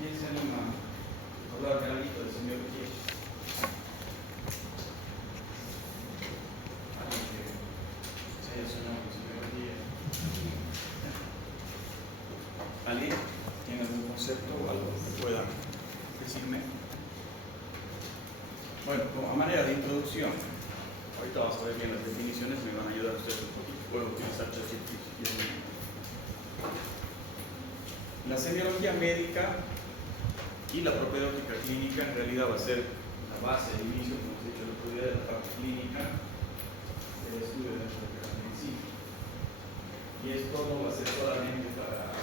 ¿Quién se anima a hablarme algo del señor Kies? Alguien que se haya sonado el señor Kies. ¿Alguien tiene algún concepto o algo que pueda decirme? Bueno, a manera de introducción, ahorita vamos a ver bien las definiciones, me van a ayudar ustedes un poquito. Puedo utilizar ChatGPT si quieren. La semiología médica y la propedéutica clínica en realidad va a ser la base, el inicio, como os he dicho el otro día, de la parte clínica del estudio de la medicina. Y esto no va a ser solamente para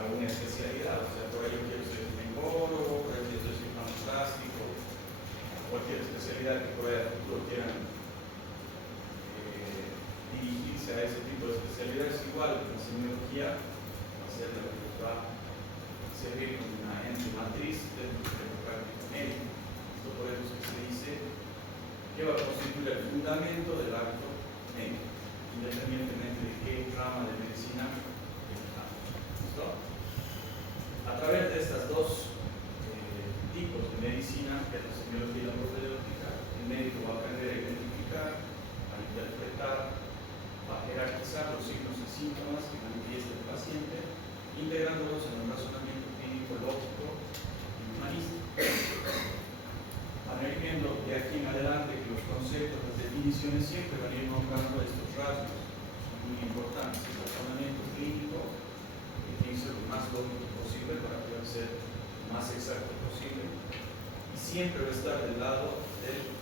una especialidad, o sea, por ahí yo quiero ser neumólogo, por ahí quiero ser cirujano plástico, cualquier especialidad que por ahí a futuro quieran dirigirse a ese tipo de especialidades, igual que la semiología va a ser la que va a servir como una ente matriz dentro de la práctica médica. Esto por eso es que se dice que va a constituir el fundamento del acto médico, independientemente de qué rama de medicina elijamos. ¿Listo? A través de estas dos tipos de medicina, que es la semiología y la propedéutica, el médico va a aprender a identificar, a interpretar, va a jerarquizar los signos y síntomas que manifiesta el paciente, integrándolos en un razonamiento clínico, lógico y humanista. Van a ir viendo de aquí en adelante que los conceptos, las definiciones siempre van a ir nombrando estos rasgos, son muy importantes. El razonamiento clínico tiene que ser lo más lógico posible para poder ser lo más exacto posible, y siempre va a estar del lado del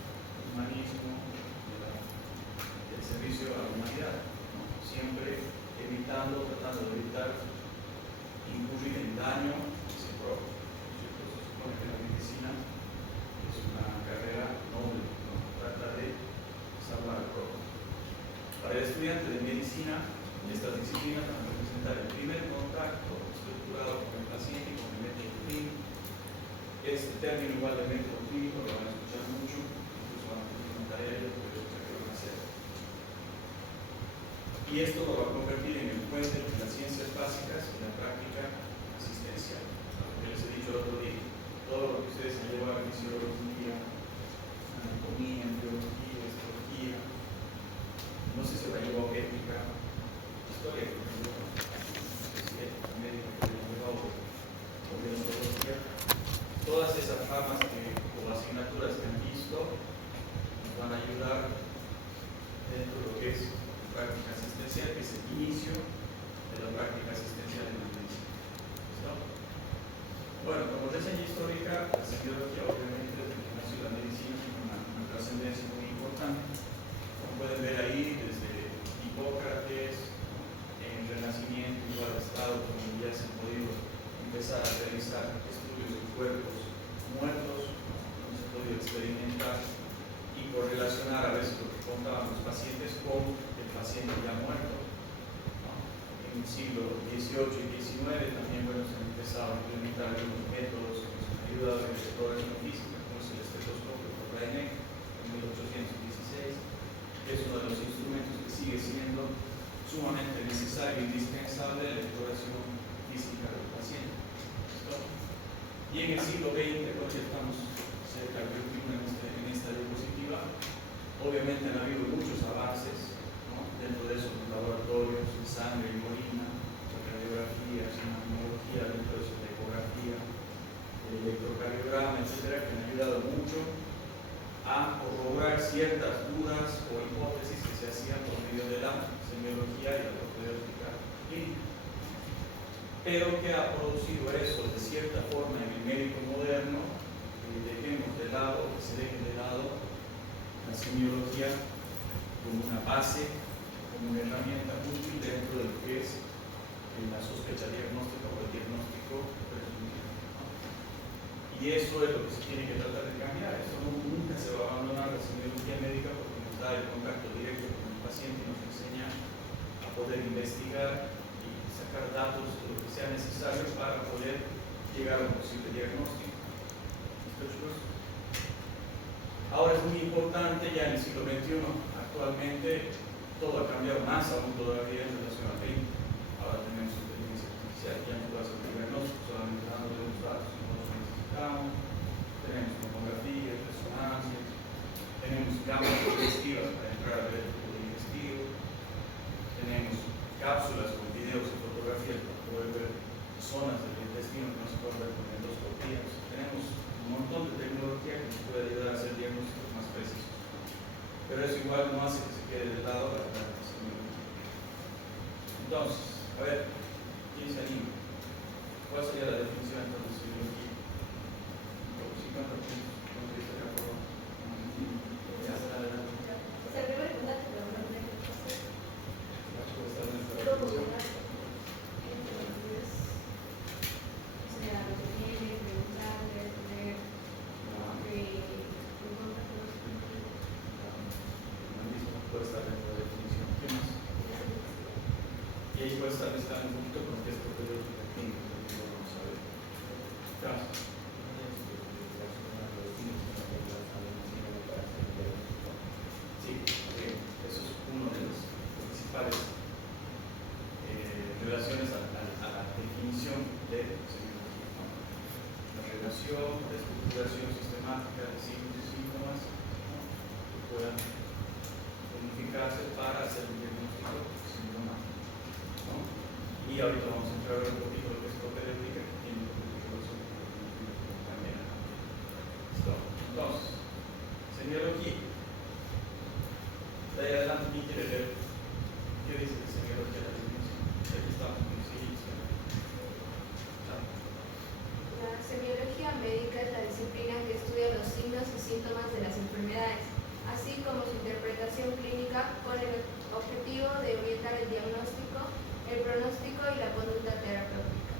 humanismo, del servicio a la humanidad, ¿no? Siempre evitando, tratando de evitar incurrir en daño a sí propio. Se supone que la medicina es una carrera noble, ¿no? Trata de salvar al propio. Para el estudiante de medicina, estas disciplinas van a representar el primer contacto estructurado con el paciente y con el método clínico. Este término igual de método clínico lo van a escuchar mucho, incluso van a tener una tarea de lo que van a hacer. Y esto lo va a convertir en el puente entre las ciencias básicas y la práctica asistencial. Lo que les he dicho el otro día, todo lo que ustedes han llevado en fisiología, anatomía, biología, histología, no sé si lo llevó ética, historia, médica que lo llevó o biología. Todas esas ramas o asignaturas que han visto nos van a ayudar dentro de lo que es la práctica asistencial, que es el inicio de la práctica asistencial en la medicina. ¿Listo? Bueno, como reseña histórica, la semiología obviamente desde que nació la medicina tiene una trascendencia muy importante. Como pueden ver ahí, desde Hipócrates, en el Renacimiento, igual Estado, donde ya se han podido empezar a realizar estudios de cuerpos muertos, donde se ha podido experimentar y correlacionar a veces lo que contaban los pacientes con el paciente ya muerto, ¿no? En el siglo XVIII y XIX también se han empezado a implementar algunos métodos que nos han ayudado en la exploración física, como es el estetoscopio por Raynaud en 1816, que es uno de los instrumentos que sigue siendo sumamente necesario e indispensable en la exploración física del paciente. Y en el siglo XX, cuando ya estamos cerca del último en esta diapositiva, obviamente han habido muchos avances, ¿no? Dentro de esos laboratorios, sangre y orina, la radiografía, la mamografía, dentro de eso la ecografía, el electrocardiograma, etcétera, que han ayudado mucho a corroborar ciertas dudas o hipótesis que se hacían por medio de la semiología y la propedéutica clínica. Pero que ha producido eso de cierta forma en el médico moderno, dejemos de lado, que se deje de lado la semiología como una base, como una herramienta útil dentro de lo que es la sospecha diagnóstica o el diagnóstico presuntivo, ¿no? Y eso es lo que se tiene que tratar de cambiar. Eso nunca se va a abandonar la semiología médica, porque nos da el contacto directo con el paciente y nos enseña a poder investigar y sacar datos de lo que sea necesario para poder llegar a un posible diagnóstico. Ahora es muy importante, ya en el siglo XXI, actualmente todo ha cambiado más aún todavía en relación al 20. Ahora tenemos inteligencia artificial, ya no puede hacer un diagnóstico solamente dándole Entonces, a ver, ¿quién se anima? ¿Cuál sería la definición entonces de semiología? Por 50 puntos, ¿cómo se dice acá por ya está adelante? Se me va a contar, pero no me gusta hacer. La respuesta de nuestra Todo definición. bien. Entonces, o sea, lo que tiene, preguntarle, poner, Puede estar dentro de la definición. ¿Qué más? Y ahí puede estar mezclando un poquito con que es propedéutica clínica, que lo vamos a ver. Caso. Sí, eso es uno de los principales relaciones a la definición de semiología, ¿no? La relación, la estructuración sistemática de signos y síntomas, ¿no? Que puedan unificarse para hacer un diagnóstico sintomático, ¿no? Y ahorita vamos a entrar a ver un poquito lo que es propedéutica, que tiene un poquito de relación con el diagnóstico también. ¿Listo? Entonces, semiología. De ahí adelante, ¿quién quiere ver? ¿Qué dice de semiología la definición? Aquí estamos con los signos. La semiología médica es la disciplina que estudia los signos y síntomas de las enfermedades, así como su interpretación clínica con el objetivo de orientar el diagnóstico, el pronóstico y la conducta terapéutica.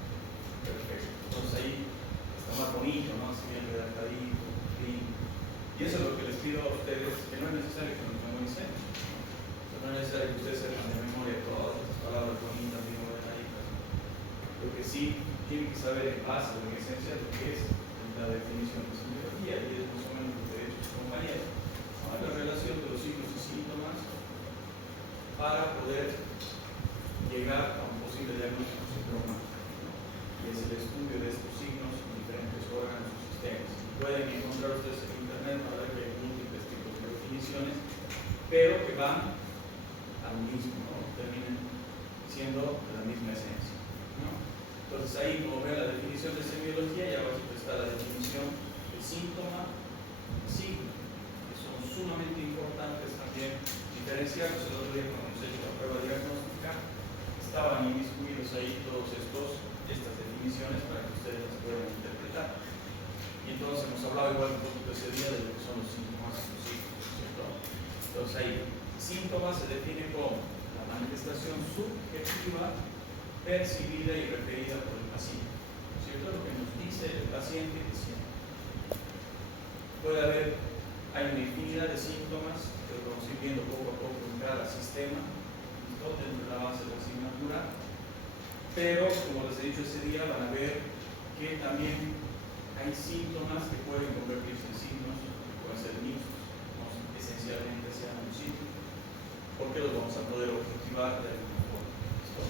Perfecto. Entonces ahí está más bonito, ¿no? Así bien redactadito, clínico. Y eso es lo que les pido a ustedes, que no es necesario que nos memoricen. No es necesario que ustedes sepan de memoria todas estas palabras bonitas, bien ordenaditas. Lo que sí tienen que saber en base, en esencia, lo que es la definición de semiología, y es más o menos lo que he dicho sus compañeros. La relación de los signos y síntomas para poder llegar a un posible diagnóstico sintomático, ¿no? Y es el estudio de estos signos en diferentes órganos o sistemas. Pueden encontrar ustedes en internet para ver que hay múltiples tipos de definiciones, pero que van al mismo, ¿no? Terminan siendo de la misma esencia, ¿no? Entonces ahí, como ven la definición de semiología, y abajo está la definición de síntoma y signo, que son sumamente importantes también diferenciarlos. El otro día cuando hemos hecho la prueba diagnóstica estaban inmiscuidos ahí todas estas definiciones para que ustedes las puedan interpretar. Y entonces hemos hablado igual un poquito ese día de lo que son los síntomas y los signos, ¿cierto? Entonces ahí, síntomas se define como la manifestación subjetiva, percibida y referida por el paciente, ¿cierto? Lo que nos dice el paciente que siente. Puede haber, hay una infinidad de síntomas que lo vamos a ir viendo poco a poco en cada sistema, ¿listo? Dentro de la base de la asignatura, pero como les he dicho ese día, van a ver que también hay síntomas que pueden convertirse en signos, que pueden ser mixtos, no esencialmente sean un signo, porque los vamos a poder objetivar de alguna forma. ¿Listo?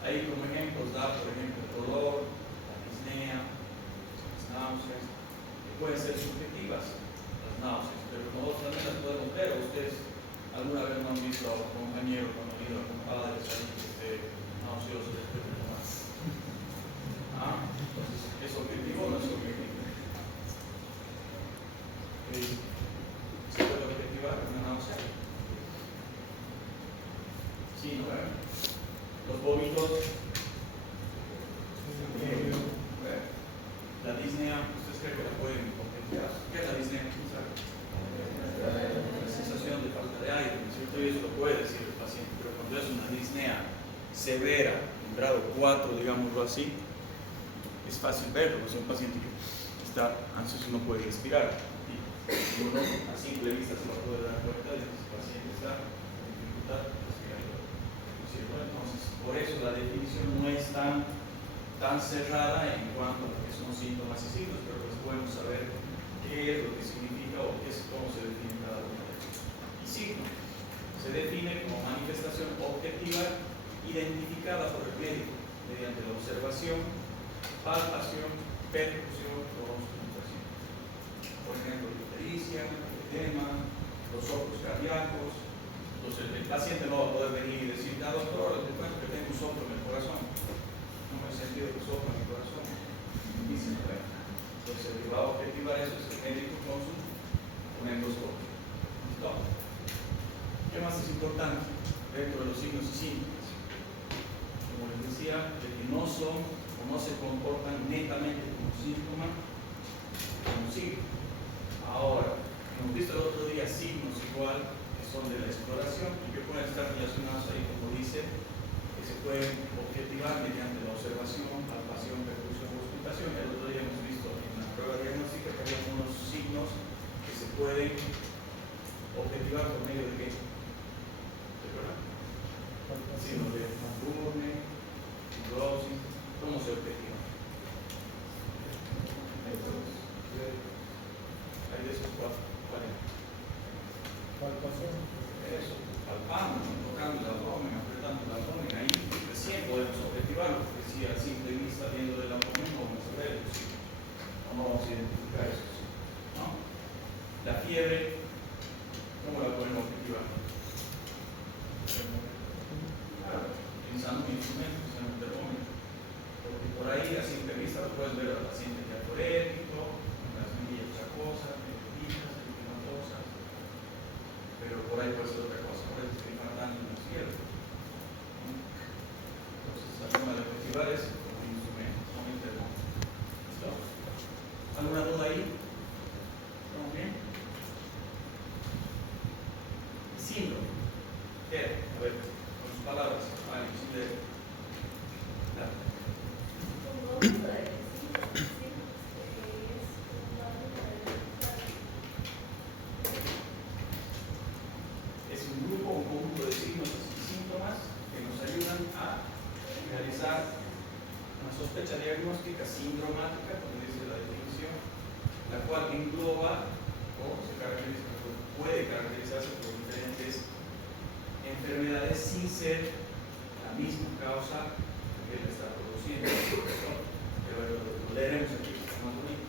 Ahí como ejemplos da, por ejemplo, el dolor, la disnea, las náuseas, que pueden ser subjetivas, las náuseas, pero nosotros también las podemos ver. Ustedes alguna vez no han visto a un compañero cuando han ido a un padre salir que esté nauseoso después de tomar. Entonces, ¿es objetivo o no es objetivo? ¿Se puede objetivar una náusea? Sí, ¿no? Los vómitos. La disnea, ¿ustedes creen que la pueden objetivar? ¿Qué es la disnea? La sensación de falta de aire, ¿no es cierto? Y eso lo puede decir el paciente, pero cuando es una disnea severa, en grado 4, digámoslo así, es fácil verlo. Es un paciente que está ansioso y no puede respirar. Y uno a simple vista se va a poder dar cuenta de que ese paciente está con dificultad respiratoria. Entonces, por eso la definición no es tan cerrada en cuanto a lo que son síntomas y signos, pero es bueno saber qué es lo que significa o qué es, cómo se define cada uno de ellos. Y signo se define como manifestación objetiva identificada por el médico mediante la observación, palpación, percusión o auscultación. Por ejemplo, la ictericia, el edema, los soplos cardíacos. Entonces el paciente no va a poder venir y decir, doctor, te cuento que tengo un soplo en el corazón. No me he sentido que soplo en el corazón. Dice, bueno. Entonces el que va a objetivar eso es el médico con su endoscopio. ¿Listo? ¿Qué más es importante dentro de los signos y síntomas? decía, de que no son o no se comportan netamente como síntoma, como signo. Ahora, hemos visto el otro día signos igual que son de la exploración y que pueden estar relacionados ahí, como dice, que se pueden objetivar mediante la observación, palpación, percusión o auscultación. El otro día hemos visto en la prueba diagnóstica que hay algunos signos que se pueden objetivar por medio de qué. ¿De verdad? Signos de Marburne, fibrosis. ¿Cómo se objetivan? Hay de esos cuatro. ¿Cuáles? Eso, palpando, tocando el abdomen, apretando el abdomen, ahí recién podemos objetivarlo, porque si al simple vista viendo del abdomen no vamos a ver eso, no vamos a identificar eso, ¿no? La fiebre, ¿cómo la podemos objetivar? Claro, utilizando un instrumento, utilizando un termómetro, porque por ahí a simple vista lo puedes ver al paciente diafrético, con las mejillas chacosas, fijas, eritematosa. Pero por ahí puede ser otra cosa, por eso estoy faltando en los cielos. Entonces, la forma de objetivar es con un instrumento, con un termómetro. ¿Listo? ¿Alguna duda ahí? ¿Estamos bien? Síndrome. ¿Qué? A ver, con sus palabras, alguien, sin leer. Dale. Es un grupo, un conjunto de signos y síntomas que nos ayudan a realizar una sospecha diagnóstica sindromática, como dice la definición, la cual engloba o se caracteriza, puede caracterizarse por diferentes enfermedades sin ser la misma causa que él está produciendo. Pero lo leeremos aquí, más bonito.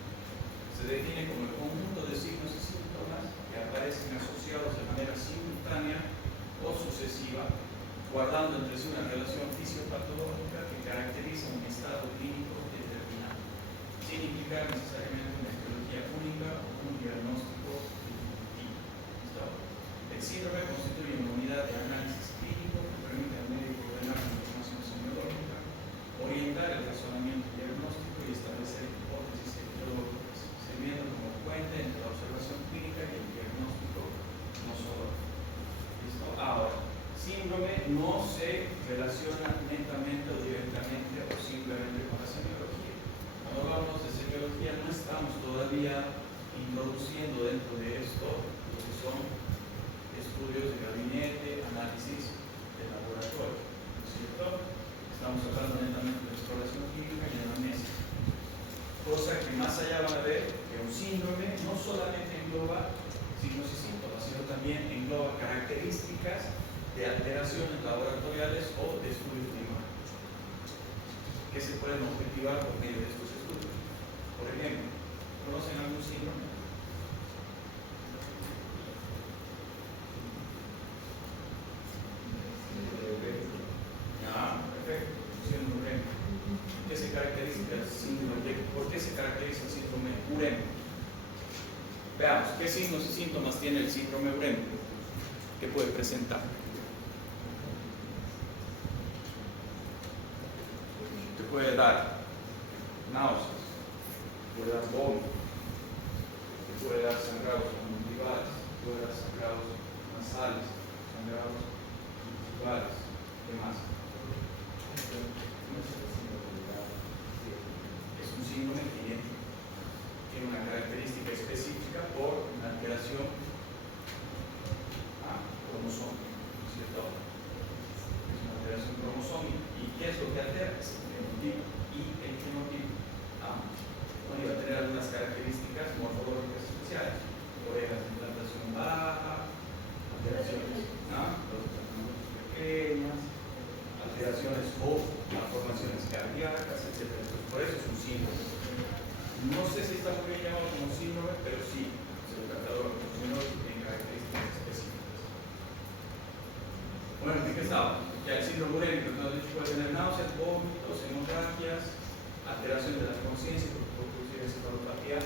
Se define como el conjunto de signos y síntomas que aparecen asociados de manera simultánea o sucesiva, guardando entre sí una relación fisiopatológica que caracteriza un estado clínico determinado, sin implicar necesariamente una etiología única o un diagnóstico definitivo. ¿Listo? El síndrome constituye una unidad de análisis clínico que permite al médico ordenar la información semiológica, orientar el razonamiento diagnóstico y establecer hipótesis etiológicas, sirviendo como puente entre la observación clínica y el diagnóstico nosológico. ¿Listo? Ahora, síndrome no se relaciona netamente o directamente o simplemente con la semiología. Cuando hablamos de semiología no estamos todavía introduciendo dentro de esto lo que son estudios de gabinete, análisis de laboratorio, ¿no es cierto? Estamos hablando netamente de exploración clínica y anamnesis. Cosa que más allá van a ver que un síndrome no solamente engloba signos y síntomas, sino también engloba características de alteraciones laboratoriales o de estudios primarios que se pueden objetivar por medio de estos estudios. Por ejemplo, ¿conocen algún síndrome? Perfecto. Síndrome. ¿Qué se caracteriza el síndrome? ¿Por qué se caracteriza el síndrome urémico? Veamos, ¿qué signos y síntomas tiene el síndrome urémico? ¿Qué puede presentar? Te puede dar náuseas, puede dar vómito, te puede dar sangrados conjuntivales, puede dar sangrados nasales, sangrados conjuntivales. ¿Qué más? Es un síndrome que tiene una característica específica por una alteración cromosómica, ¿no es cierto? Es una alteración cromosómica. ¿Y qué es lo que altera? Es el fenotipo y el genotipo. Bueno, iba a tener algunas características morfológicas especiales, orejas de implantación baja, alteraciones, pequeñas, alteraciones o malformaciones cardíacas, etc. Por eso es un síndrome. No sé si está muy bien llamado como síndrome, pero sí, se lo cataloga como síndrome y tiene características específicas. Bueno, ¿en qué estaba? Ya el síndrome urémico, entonces puede tener náuseas, vómitos, hemorragias, alteración de la conciencia, porque puede producir encefalopatía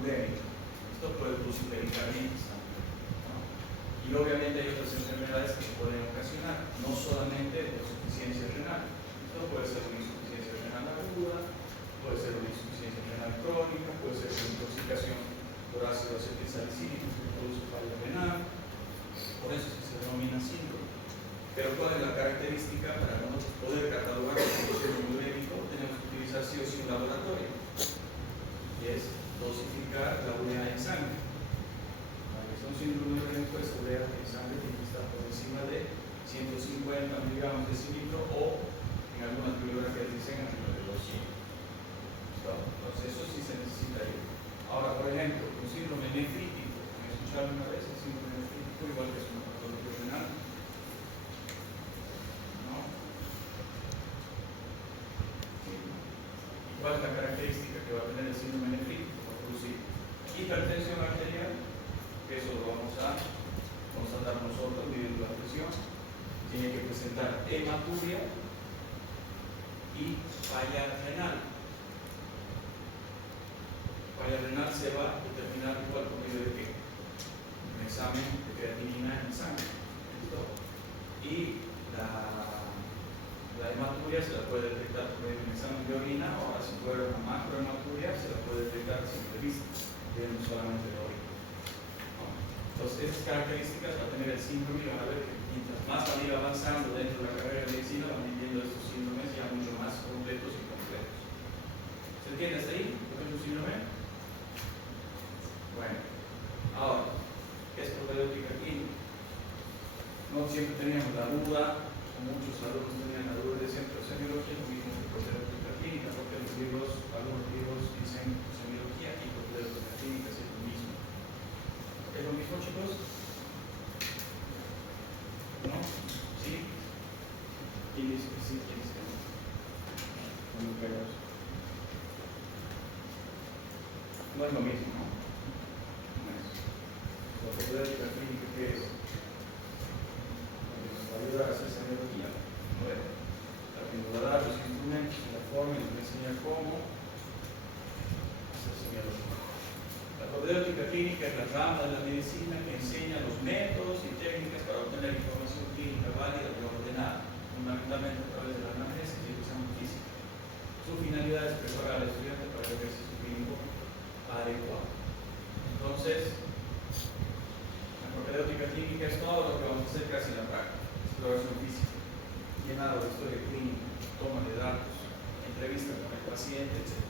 urémica. Esto puede producir pericarditis también, ¿no? Y obviamente hay otras enfermedades que se pueden ocasionar, no solamente insuficiencia renal, Esto puede ser una insuficiencia renal aguda, puede ser una insuficiencia renal crónica, puede ser una intoxicación por ácido acetilsalicílico que produce falla renal. Por eso es que se denomina síndrome. Pero ¿cuál es la característica? Para nosotros poder catalogar como síndrome urémico tenemos que utilizar sí o sí un laboratorio, y es dosificar la urea en sangre. Para que sea un síndrome urémico, esa urea en sangre tiene que estar por encima de 150 miligramos de cilindro, o en algunas bibliografías dicen arriba de 200. Entonces eso sí se necesita ir. Ahora, por ejemplo, un síndrome nefrítico, ¿me escucharon una vez? El síndrome nefrítico, igual que es una patología renal, ¿no? ¿Y cuál es la característica que va a tener el síndrome nefrítico? Va a producir hipertensión arterial, que eso lo vamos a constatar nosotros midiendo la presión. Tiene que presentar hematuria y falla renal. Falla renal se va a determinar igual por medio de qué? Un examen de creatinina en sangre. ¿Listo? Y la hematuria se la puede detectar por medio de un examen de orina. Ahora, si fuera una macrohematuria, se la puede detectar sin revista, viendo solamente la orina. Entonces, esas características va a tener el síndrome, y van a ver que mientras más van a ir avanzando dentro de la carrera de medicina, van a ir viendo estos síndromes ya mucho más completos y complejos. ¿Se entiende hasta ahí? ¿Lo que es un síndrome? Bueno, ahora, ¿qué es propedéutica clínica? No siempre teníamos la duda, o muchos alumnos tenían la duda, decían, pero semiología es lo mismo que propedéutica clínica, porque los libros, algunos libros dicen semiología y propedéutica clínica es lo mismo. ¿Es lo mismo, chicos? ¿No? ¿Sí? ¿Quién dice que sí? ¿Quién dice que no? No me pegas. No es lo mismo, ¿no? No es. La propedéutica clínica, ¿qué es? Nos va a ayudar a hacer semiología. Bueno, nos va a dar los instrumentos, la forma, y nos va a enseñar cómo hacer semiología. La propedéutica clínica es la rama de la medicina que enseña los métodos y técnicas para obtener información clínica válida y ordenada, fundamentalmente a través de la anamnesis y el examen físico. Su finalidad es preparar al estudiante para el ejercicio clínico adecuado. Entonces, la propedéutica clínica es todo lo que vamos a hacer casi en la práctica: exploración física, llenado de historia clínica, toma de datos, entrevista con el paciente, etc.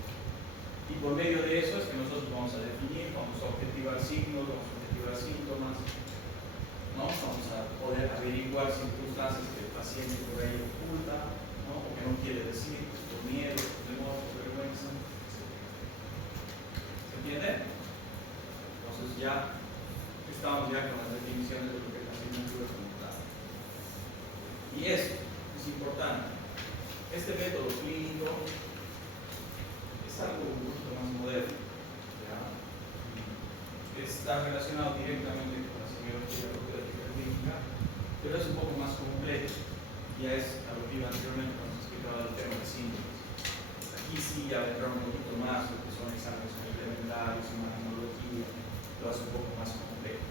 Y por medio de eso es que nosotros vamos a definir, vamos a objetivar signos, vamos a objetivar síntomas, ¿no? Vamos a poder averiguar circunstancias que el paciente por ahí oculta, ¿no? O que no quiere decir, por miedo, por temor, por vergüenza, etc. ¿Se entiende? Entonces ya estamos con las definiciones de lo que es la asignatura como tal. Y esto es importante. Este método clínico es algo un poquito más moderno, ¿ya? Está relacionado directamente con la semiología propedéutica clínica, pero es un poco más complejo. Ya es a lo que iba anteriormente cuando se explicaba el tema de síndromes. Aquí sí ya va a entrar un poquito más lo que son exámenes complementarios, imagenología, lo hace un poco más complejo.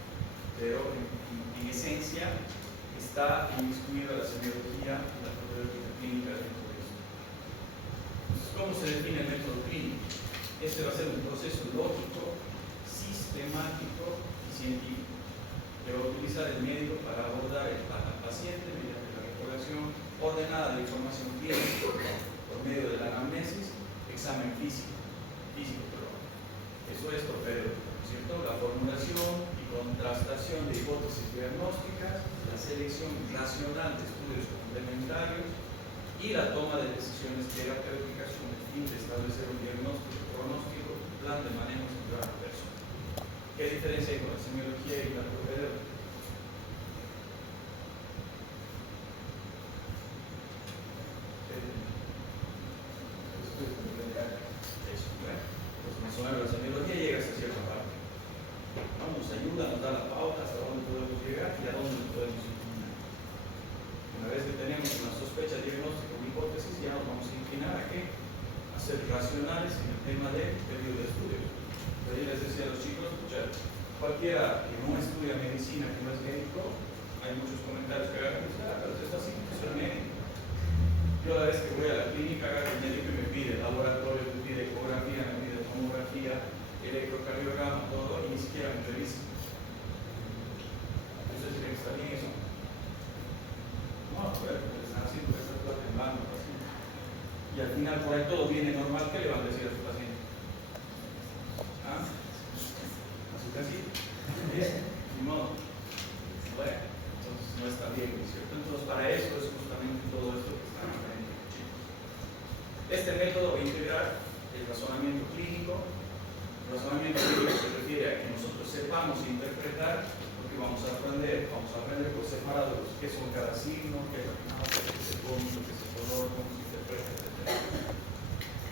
Pero en esencia está inmiscuida la semiología y la propedéutica clínica dentro de esto. Entonces, ¿cómo se define el método clínico? Este va a ser un proceso lógico, sistemático y científico que va a utilizar el médico para abordar al paciente mediante la recolección ordenada de información clínica por medio de la anamnesis, examen físico, perdón. Eso es propedéutico, ¿no es cierto? La formulación y contrastación de hipótesis diagnósticas, la selección racional de estudios complementarios y la toma de decisiones terapéuticas con el fin de establecer un diagnóstico, pronóstico, plan de manejo centrado en la persona. ¿Qué diferencia hay con la semiología y la propedéutica? Eso, bueno. Pues más o menos la semiología llega hasta cierta parte, ¿no? Nos ayuda, nos da la pauta hasta dónde podemos llegar y a dónde podemos inclinar. Una vez que tenemos una sospecha, diagnóstico, una hipótesis, ya nos vamos a inclinar a qué? A ser racionales en el tema del periodo de estudio. Yo les decía a los chicos, escuchar, cualquiera que no estudia medicina, que no es médico, hay muchos comentarios que hagan, pero es así, que soy médico. Yo la vez que voy a la clínica, el médico me pide laboratorio, me pide ecografía, me pide tomografía, electrocardiograma, todo, y ni siquiera me revisa. ¿Ustedes creen que está bien eso? No, pues están haciendo que está todo temblando. Y al final por ahí todo viene normal. ¿Qué le van a decir a su paciente? ¿Ah? ¿A su casita? Ni modo. Bueno, entonces no está bien, ¿no es cierto? Entonces para eso es justamente todo esto que están aprendiendo, chicos. Este método va a integrar el razonamiento clínico. El razonamiento clínico se refiere a que nosotros sepamos interpretar, porque vamos a aprender por separado qué son cada signo, qué es lo que pasa, qué es el vómito, qué es el dolor, cómo se interpreta, etc.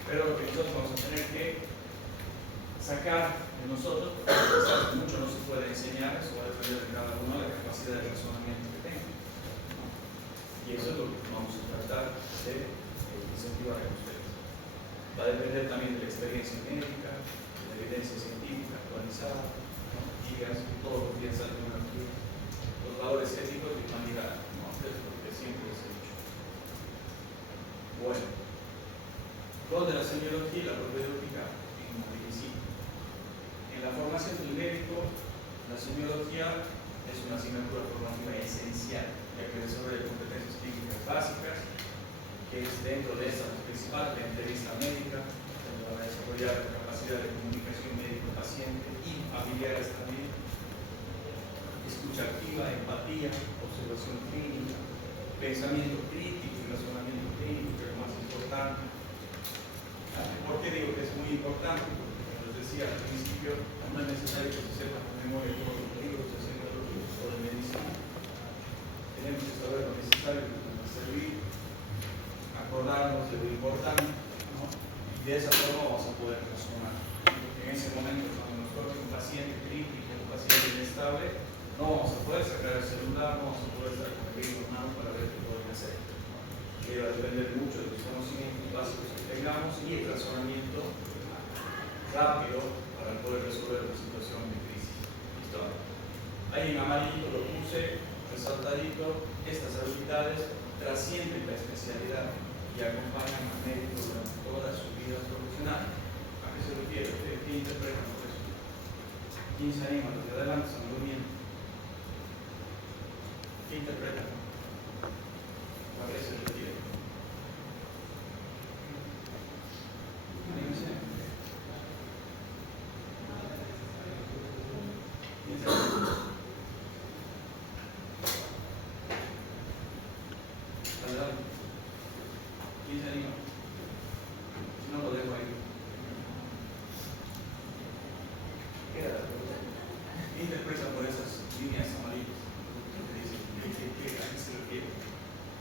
Pero lo que nosotros vamos a tener que sacar de nosotros, porque mucho no se puede enseñar, eso va a depender de cada uno, la capacidad de razonamiento que tenga, ¿no? Y eso es lo que vamos a tratar de incentivar a ustedes. Va a depender también de la experiencia médica, de la evidencia científica actualizada, ¿no? Guías, todos los días salen una guía, los valores éticos de humanidad, ¿no? Es lo que siempre les he dicho. Bueno, rol de la semiología y la propedéutica en la medicina. En la formación del médico, la semiología es una asignatura formativa esencial, ya que desarrolla competencias clínicas básicas, que es dentro de esa principal, la entrevista médica, para desarrollar la capacidad de comunicación médico-paciente y familiares también, escucha activa, empatía, observación clínica, pensamiento crítico y razonamiento clínico, que es lo más importante. ¿Por qué digo que es muy importante? Porque, como les decía al principio, no es necesario que se sepa con memoria todos los libros de semiología o de medicina. Tenemos que saber lo necesario que nos va a servir, acordarnos de lo importante, ¿no? Y de esa forma vamos a poder razonar. En ese momento, cuando nos toque un paciente crítico, un paciente inestable, no vamos a poder sacar el celular, no vamos a poder estar con el libro en mano para ver qué pueden hacer, ¿no? Que va a depender mucho de los conocimientos básicos que tengamos y el razonamiento rápido para poder resolver una situación de crisis. ¿Listo? Ahí en amarillito lo puse, resaltadito. Estas habilidades trascienden la especialidad y acompañan al médico durante toda su vida profesional. ¿A qué se refiere? ¿Qué interpretan por eso? ¿Quién se anima? Los de adelante están durmiendo. ¿Qué interpretan? ¿A qué se refiere? Anímense. ¿Quién se anima? Adelante. ¿Quién se anima? Si no, lo dejo ahí. ¿Qué era la pregunta? ¿Qué interpretan por esas líneas amarillas? ¿A qué se refiere?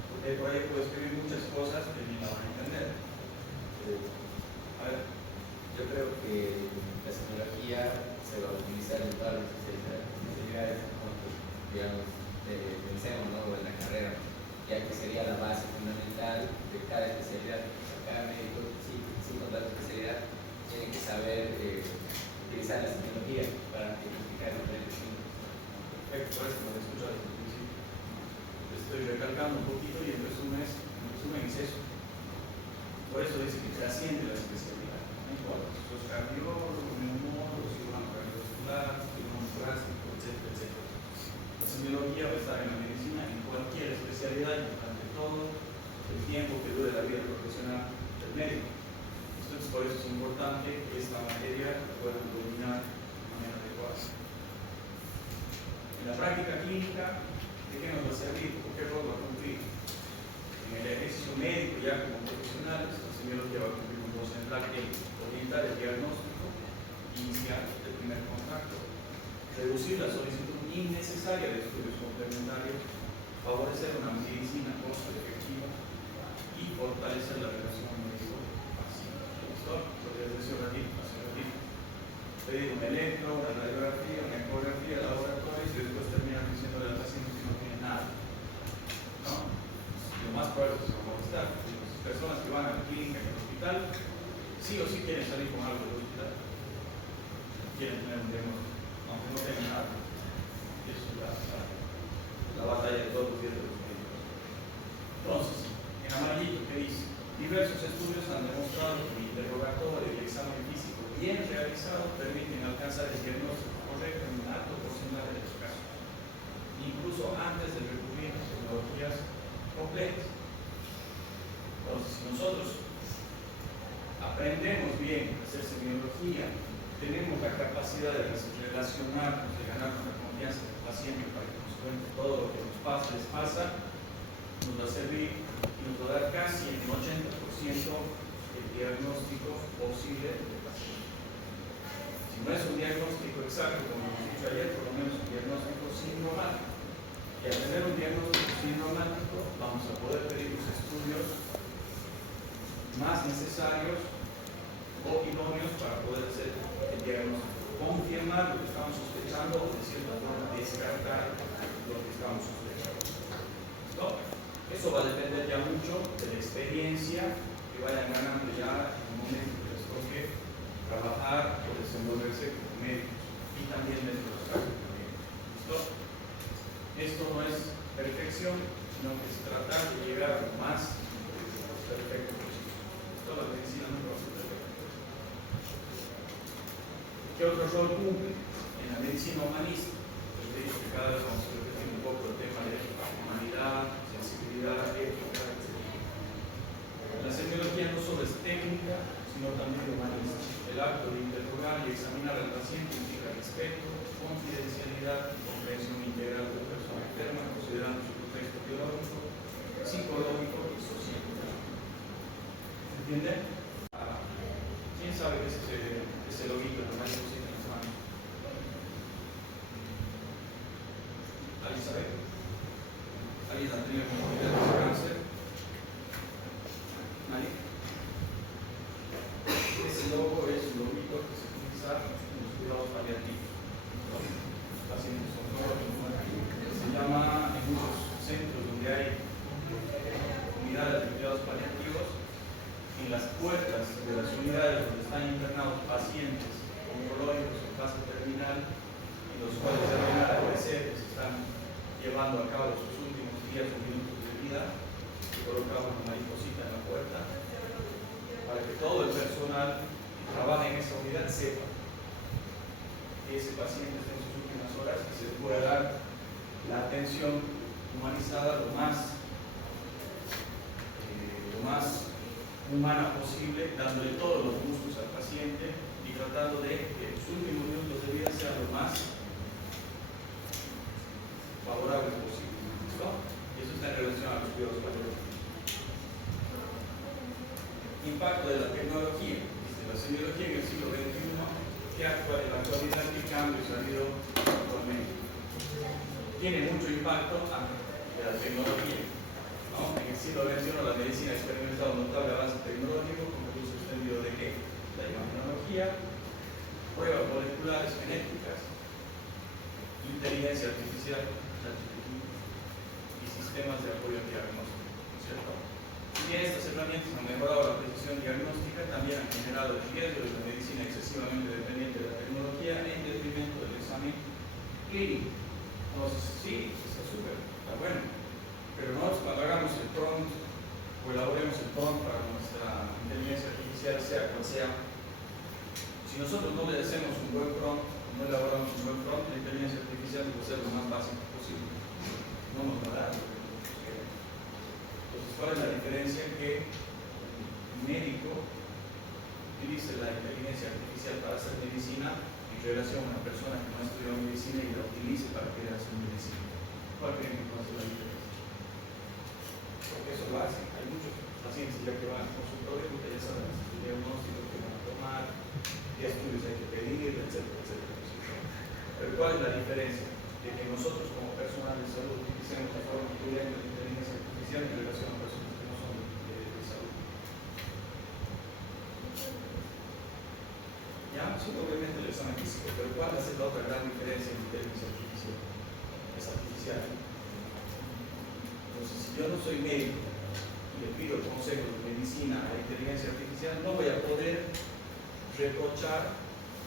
Porque por ahí puedo escribir muchas cosas que ni la van a entender. A ver. Yo creo que la semiología se va a utilizar en todas las especialidades, ¿no? Digamos, pensemos, ¿no? En la carrera, ya que sería la base fundamental de cada especialidad. Cada médico, sin contar la especialidad, tiene que saber utilizar la semiología para identificar los diferentes signos. Perfecto, por eso lo he escuchado desde el principio. Estoy recalcando un poquito y en resumen es eso. Por eso dice que trasciende la especialidad. No importa si sos cardiólogo, neumólogo, cirujano cardiovascular, cirujano plástico, etcétera, etcétera. La semiología va a estar en la medicina en cualquier especialidad y durante todo el tiempo que dure la vida profesional del médico. Entonces, por eso es importante que esta materia la puedan dominar de manera adecuada. En la práctica clínica, ¿de qué nos va a servir? ¿Por qué rol va a cumplir? En el ejercicio médico, ya como profesionales, la semiología va a cumplir un rol central que es orientar el diagnóstico inicial del primer contacto, reducir la solicitud innecesaria de estudios complementarios, favorecer una medicina costo efectiva y fortalecer la relación médico-paciente. ¿Listo? Lo que les decía un ratito, hace un ratito. Pedir un electro, una radiografía, una ecografía, laboratorios y después terminan diciéndole al paciente que no tiene nada. ¿No? Lo más probable es que se va a molestar. Las personas que van a la clínica, en el hospital, sí o sí quieren salir con algo del hospital. Quieren tener un diagnóstico, aunque no tengan nada. Eso es la batalla de todos los días de los médicos. Entonces, en amarillito amarillito que dice: diversos estudios han demostrado que el interrogatorio y el examen físico bien realizado permiten alcanzar el diagnóstico correcto en un alto porcentaje de los casos, incluso antes de recurrir a tecnologías complejas. Entonces, si nosotros aprendemos bien a hacer semiología, tenemos la capacidad de relacionarnos, de ganarnos la confianza del paciente para que nos cuente todo lo que nos pasa, les pasa, nos va a servir y nos va a dar casi el 80% del diagnóstico posible del paciente. Si no es un diagnóstico exacto, como hemos dicho ayer, por lo menos un diagnóstico sintomático. Y al tener un diagnóstico sintomático, vamos a poder pedir los estudios más necesarios o idóneos para poder hacer el diagnóstico, confirmar lo que estamos sospechando o de cierta forma descartar lo que estamos sospechando. ¿No? Eso va a depender ya mucho de la experiencia que vayan ganando ya en el momento que les toque trabajar o desenvolverse como médicos y también dentro de los casos médicos. ¿Listo? Esto no es perfección, sino que es tratar de llegar a lo más perfecto posible. Toda la medicina no va a ser perfecta. ¿Qué otro rol cumple? En la medicina humanista, les he dicho que cada vez vamos a repetir un poco el tema de humanidad, sensibilidad, ética, etc. La semiología no solo es técnica, sino también humanista. El acto de interrogar y examinar al paciente implica respeto, confidencialidad y comprensión integral de la persona enferma, considerando su contexto biológico, psicológico y social. ¿Entienden? ¿Quién sabe qué es ese loguito en la mariposita en las manos? ¿Alguien sabe? ¿Alguien ha tenido conocimiento de cáncer? ¿Nadie? Ese logo es un loguito que se utiliza en los cuidados paliativos. Los pacientes oncológicos. Se llama en muchos centros donde hay unidades de cuidados paliativos. En las puertas de las unidades donde están internados pacientes oncológicos en fase terminal, en los cuales ya ven a parecer que se están llevando a cabo sus últimos días o minutos de vida, se colocaba una mariposita en la puerta para que todo el personal que trabaja en esa unidad sepa que ese paciente está en sus últimas horas y se pueda dar la atención humanizada lo más humana posible, dándole todos los gustos al paciente y tratando de que sus últimos minutos de vida sean lo más favorables posible. ¿No? Y eso está en relación a los cuidados paliativos. Impacto de la tecnología. La semiología en el siglo XXI, en la actualidad, ¿qué cambios ha habido actualmente? Tiene mucho impacto de la tecnología. ¿No? En el siglo XXI la medicina ha experimentado un notable avance tecnológico con el uso extendido de ¿qué? La imagenología, pruebas moleculares genéticas, inteligencia artificial y sistemas de apoyo diagnóstico, ¿cierto? Y estas herramientas han mejorado la precisión diagnóstica, también han generado el riesgo de la medicina excesivamente dependiente de la tecnología en detrimento del examen clínico. Entonces, sí, está súper, está bueno. Pero nosotros cuando hagamos el prompt o elaboremos el prompt para nuestra inteligencia artificial, sea cual sea, si nosotros no le hacemos un buen prompt, no elaboramos un buen prompt, la inteligencia artificial va a ser lo más básico posible. No nos va a dar lo que nosotros queremos. Entonces, ¿cuál es la diferencia? Que un médico utilice la inteligencia artificial para hacer medicina en relación a una persona que no ha estudiado medicina y la utilice para querer hacer medicina. ¿Cuál creen que puede ser la diferencia? Porque eso lo hacen. Hay muchos pacientes ya que van al consultorio porque ya saben el diagnóstico que van a tomar, qué estudios hay que pedir, etcétera, etcétera. Pero ¿cuál es la diferencia? De que nosotros como personal de salud utilicemos de forma prudente la inteligencia artificial en relación a personas que no son de salud. Ya, sí, obviamente el examen físico, pero ¿cuál va a ser la otra gran diferencia en la inteligencia artificial? Es artificial. Entonces, si yo no soy médico y le pido consejos de medicina a la inteligencia artificial, no voy a poder reprochar,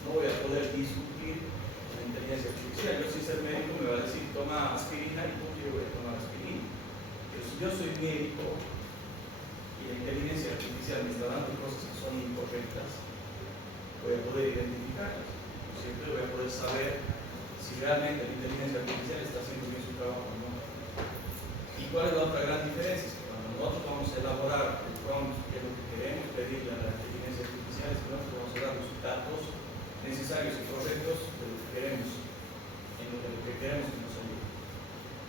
no voy a poder discutir con la inteligencia artificial. Yo, si ser médico, me va a decir, toma aspirina y yo voy a tomar aspirina. Pero si yo soy médico y la inteligencia artificial me está dando cosas que son incorrectas, voy a poder identificarlas, ¿no es cierto? Voy a poder saber si realmente la inteligencia artificial está haciendo bien su trabajo o no. ¿Y cuál es la otra gran diferencia? Es que cuando nosotros vamos a elaborar el prompt, que es lo que queremos pedirle a la inteligencia artificial, es que nosotros vamos a dar los datos necesarios y correctos de lo que queremos, de lo que queremos que nos ayude.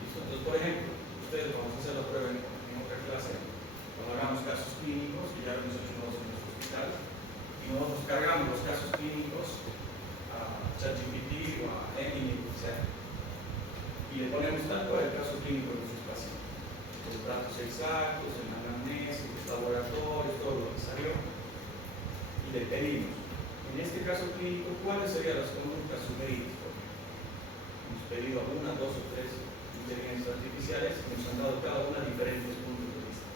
¿Listo? Entonces, por ejemplo, ustedes vamos a hacer la prueba en otra clase, cuando hagamos casos clínicos, que ya lo hemos hecho nosotros en nuestro hospital, y nosotros cargamos los casos clínicos a ChatGPT o a Gemini, o sea, y le ponemos tal cual el caso clínico de nuestros pacientes, los datos exactos, el anamnesis, los laboratorios, todo lo necesario, y le pedimos, en este caso clínico, ¿cuáles serían las conductas sugeridas? Hemos pedido a una, dos o tres inteligencias artificiales y nos han dado cada una diferentes puntos de vista.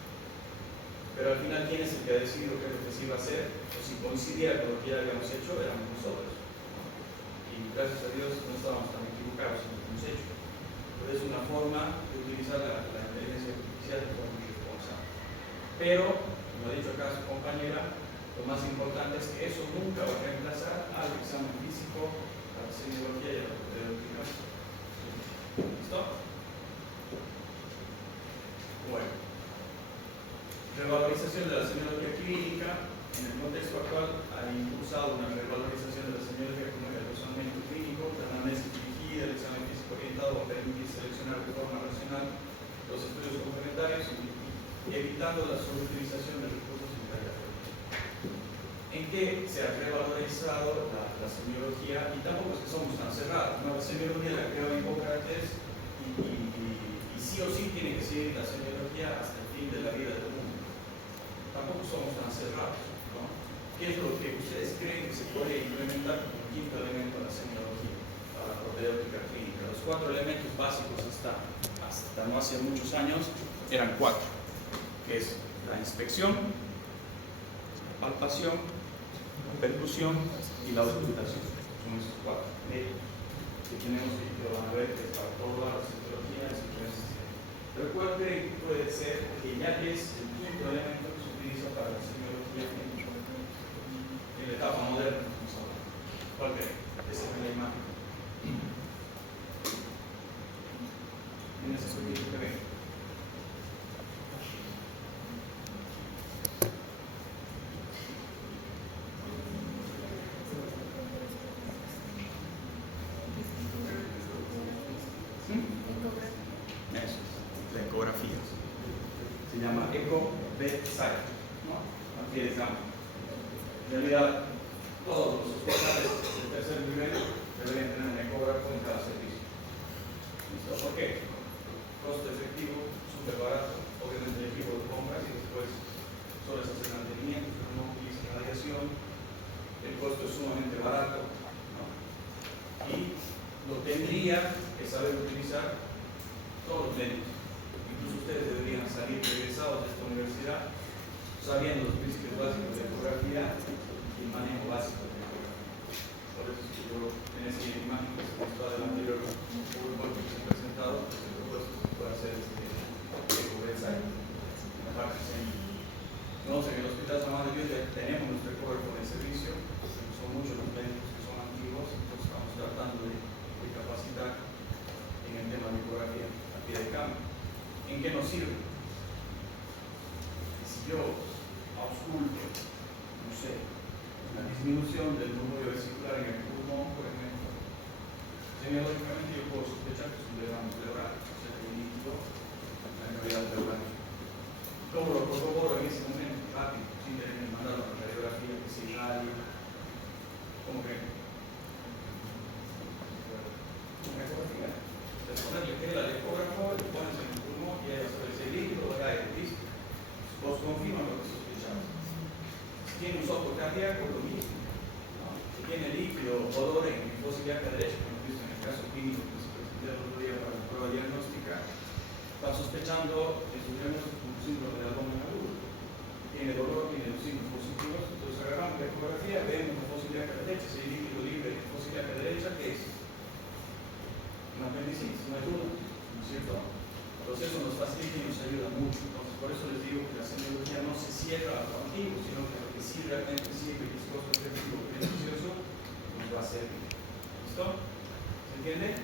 Pero al final, ¿quién es el que ha decidido qué es lo que se iba a hacer? O si coincidía con lo que ya habíamos hecho, éramos nosotros. Y gracias a Dios no estábamos tan equivocados en lo que hemos hecho. Pero es una forma de utilizar la inteligencia artificial de forma responsable. Pero, como ha dicho acá su compañera, lo más importante es que eso nunca va a reemplazar al examen físico, a la semiología y a la propedéutica. ¿Listo? Bueno. Revalorización de la semiología clínica. En el contexto actual ha impulsado una revalorización de la semiología como el razonamiento clínico, la análisis dirigida, el examen físico orientado a permitir seleccionar de forma racional los estudios complementarios y evitando la sobreutilización de recursos integrados. ¿En qué se ha revalorizado la semiología? Y tampoco es que somos tan cerrados, ¿no? La semiología la creó Hipócrates y sí o sí tiene que seguir la semiología hasta el fin de la vida del mundo. Tampoco somos tan cerrados, ¿no? ¿Qué es lo que ustedes creen que se puede implementar como quinto elemento de la semiología para la propedéutica clínica? Los 4 elementos básicos hasta no hace muchos años eran 4, que es la inspección, palpación, percusión y la auscultación. Son esos 4 que tenemos que van a ver que para todas las semiologías. Recuerden que puede ser que ya es el quinto elemento que se utiliza para la semiología en la etapa moderna. ¿Cuál creen? Esa es la imagen. En ese sentido que ven. Eso es, la ecografía. Se llama Eco Bedside, ¿no? Aquí estamos. En realidad, todos los hospitales del tercer nivel deberían tener un ecógrafo en cada servicio. ¿Listo? ¿Por qué? Costo efectivo, súper barato, obviamente el equipo de compras y después solo es hacer mantenimiento, pero no utiliza radiación. El costo es sumamente barato, ¿no? Y lo tendría que saber utilizar todos los medios. Incluso ustedes deberían salir regresados de esta universidad sabiendo los principios básicos de ecografía y el manejo básico de ecografía. Por eso es que yo en esa imagen que se mostró del anterior PowerPoint que se ha presentado, se propuesto que pueda hacer ecografía en la parte semilla. Nosotros en el Hospital San Juan de Dios ya tenemos nuestro ecógrafo de servicio, son muchos los médicos que son antiguos, entonces estamos tratando de capacitar en el tema de ecografía a pie de cama. ¿En qué nos sirve? Si yo ausculto, no sé, la disminución del número vesicular en el pulmón, por ejemplo, semiológicamente yo puedo sospechar que es un derrame pleural, o sea, que hay líquido en la cavidad pleural. ¿Cómo lo corroboro en ese momento? Rápido, sin tener que mandar una radiografía que se irradia. ¿Cómo creen? Una ecografía. Le queda el ecógrafo, le pones en el pulmón y ahí sobre ese líquido de aire, ¿listo? Vos confirman lo que sospechamos. Si tiene un soplo cardíaco, lo mismo, ¿no? Si tiene líquido, olor en posibilidad derecha, como visto en el caso clínico que se presentó el otro día para la prueba diagnóstica, está sospechando que su diagnóstico es un síndrome de abdomen agudo. Tiene dolor, tiene los signos positivos, entonces agarramos la ecografía, vemos la posibilidad derecha, si hay líquido libre en posibilidad derecha, ¿qué es? Una apendicitis, no hay duda, ¿no es cierto? Entonces eso nos facilita y nos ayuda mucho. Entonces, Por eso les digo que la semiología no se cierra a lo antiguo, sino que lo que sí realmente sirve y es costo efectivo y beneficioso, nos va a servir. ¿Listo? ¿Se entiende?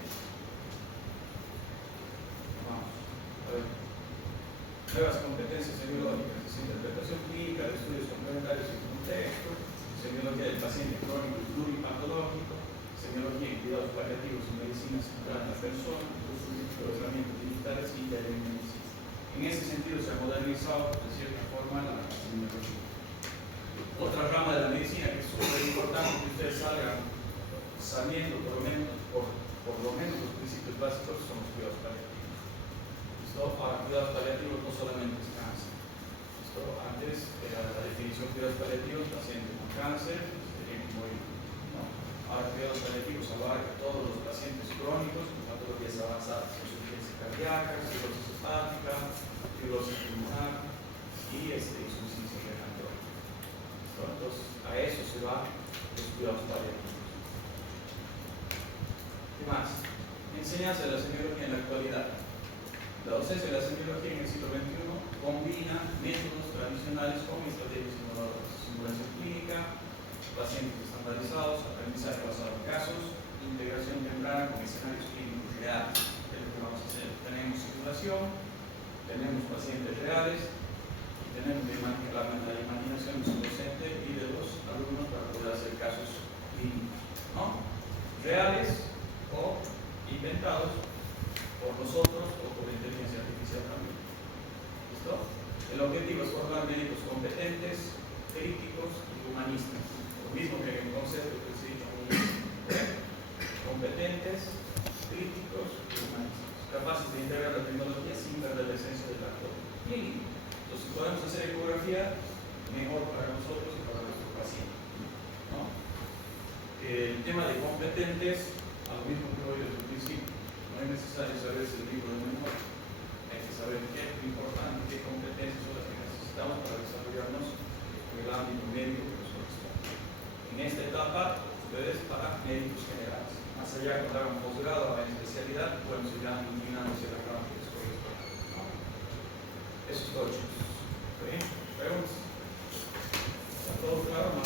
Vamos. A ver. Nuevas competencias semiológicas, interpretación clínica de estudios complementarios en contexto, semiología del paciente crónico y pluripatológico, semiología en cuidados paliativos y medicina centrada en la persona, uso de herramientas digitales y telemedicina. En ese sentido se ha modernizado de cierta forma la semiología. Otra rama de la medicina que es súper importante que ustedes salgan sabiendo por lo menos los principios básicos son los cuidados paliativos. ¿Listo? Ahora, cuidados paliativos no solamente es cáncer. ¿Listo? Antes era la definición de cuidados paliativos, paciente con cáncer, tenían que morir. ¿No? Ahora, cuidados paliativos abarca todos los pacientes crónicos con patologías avanzadas, insuficiencia cardíaca, cirrosis hepática, fibrosis pulmonar y insuficiencia renal crónica. Entonces, a eso se van los cuidados paliativos. ¿Qué más? Enseñanza de la semiología en la actualidad. La docencia de la semiología en el siglo XXI combina métodos tradicionales con estrategias innovadoras, simulación clínica, pacientes estandarizados, aprendizaje basado en casos, integración temprana con escenarios clínicos reales. Es lo que vamos a hacer. Tenemos simulación, tenemos pacientes reales, y tenemos la imaginación de su docente y de los alumnos para poder hacer casos clínicos, ¿no? Reales o inventados por nosotros o por inteligencia artificial también. ¿Listo? El objetivo es formar médicos competentes, críticos y humanistas. Lo mismo que en el concepto que se dice competentes, críticos y humanistas. Capaces de integrar la tecnología sin perder la esencia del actor clínico. Entonces, si podemos hacer ecografía, mejor para nosotros y para nuestro paciente, ¿no? El tema de competentes, a lo mismo que hoy desde el principio. No es necesario saber el libro de memoria. Hay que saber qué es importante, qué competencias son las que necesitamos para desarrollarnos en el ámbito médico que nos corresponde. En esta etapa, ustedes para médicos generales. Más allá, cuando hagan posgrado a la especialidad, pueden seguir inclinándose a la rama que les corresponde. ¿No? Eso es todo, chicos. ¿Preguntas? ¿Está todo claro? ¿No?